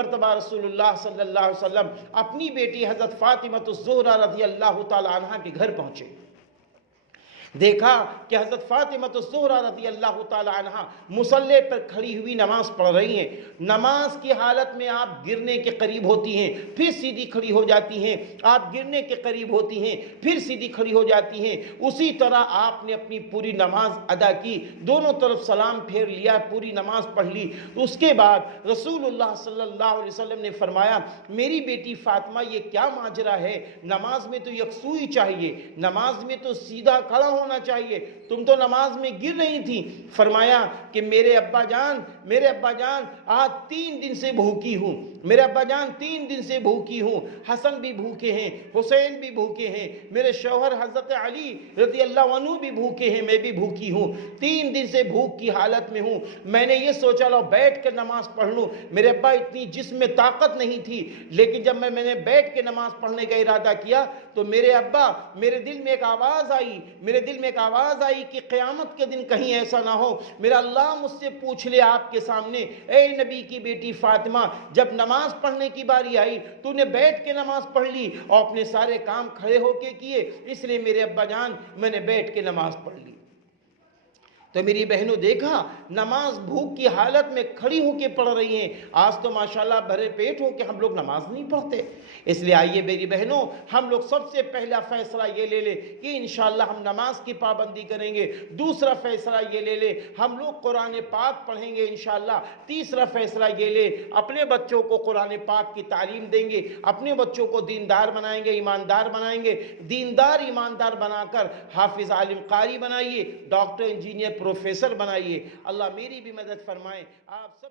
مرتبہ رسولullah صلی اللہ علیہ وسلم اپنی بیٹی حضرت فاطمہ الزہرا رضی اللہ تعالی عنہ کے گھر پہنچے، دیکھا کہ حضرت فاطمہ الزہرا رضی اللہ تعالی عنہ مصلی پر کھڑی ہوئی نماز پڑھ رہی ہیں۔ نماز کی حالت میں آپ گرنے کے قریب ہوتی ہیں، پھر سیدھی کھڑی ہو جاتی ہیں، آپ گرنے کے قریب ہوتی ہیں، پھر سیدھی کھڑی ہو جاتی ہیں۔ اسی طرح آپ نے اپنی پوری نماز ادا کی، دونوں طرف سلام پھیر لیا، پوری نماز پڑھ لی۔ اس کے بعد رسول اللہ صلی اللہ علیہ وسلم نے فرمایا، میری بیٹی فاطمہ یہ کیا ماجرا ہے؟ نماز میں تو یکسوئی چاہیے، نماز میں تو سیدھا کھڑا ہونا چاہیے، تم تو نماز میں گر رہی تھی۔ فرمایا کہ میرے ابا جان آج 3 دن سے بھوکی ہوں، میرے ابا جان 3 دن سے بھوکی ہوں، حسن بھی بھوکے ہیں، حسین بھی بھوکے ہیں، میرے شوہر حضرت علی رضی اللہ عنہ بھی بھوکے ہیں، میں بھی بھوکی ہوں، 3 دن سے بھوک کی حالت میں ہوں۔ میں نے یہ سوچا لو بیٹھ کے نماز پڑھ لوں، میرے ابا اتنی جسم میں طاقت نہیں تھی، لیکن جب میں نے بیٹھ کے نماز پڑھنے کا ارادہ کیا تو میرے ابا، میرے دل میں ایک آواز آئی کہ قیامت کے دن کہیں ایسا نہ ہو میرا اللہ مجھ سے پوچھ لے آپ کے سامنے، اے نبی کی بیٹی فاطمہ، جب نماز پڑھنے کی باری آئی تو نے بیٹھ کے نماز پڑھ لی اور اپنے سارے کام کھڑے ہو کے کیے، اس لیے میرے ابا جان میں نے بیٹھ کے نماز پڑھ لی۔ تو میری بہنوں دیکھا، نماز بھوک کی حالت میں کھڑی ہو کے پڑھ رہی ہیں۔ آج تو ماشاءاللہ بھرے پیٹ ہو کے ہم لوگ نماز نہیں پڑھتے، اس لیے آئیے میری بہنوں ہم لوگ سب سے پہلا فیصلہ یہ لے لیں کہ انشاءاللہ ہم نماز کی پابندی کریں گے۔ دوسرا فیصلہ یہ لے لیں ہم لوگ قرآن پاک پڑھیں گے انشاءاللہ۔ تیسرا فیصلہ یہ لیں اپنے بچوں کو قرآن پاک کی تعلیم دیں گے، اپنے بچوں کو دیندار بنائیں گے، ایماندار بنائیں گے، دیندار ایماندار بنا کر حافظ عالم قاری بنائیے، ڈاکٹر انجینئر پروفیسر بنائیے۔ اللہ میری بھی مدد فرمائے، آپ سب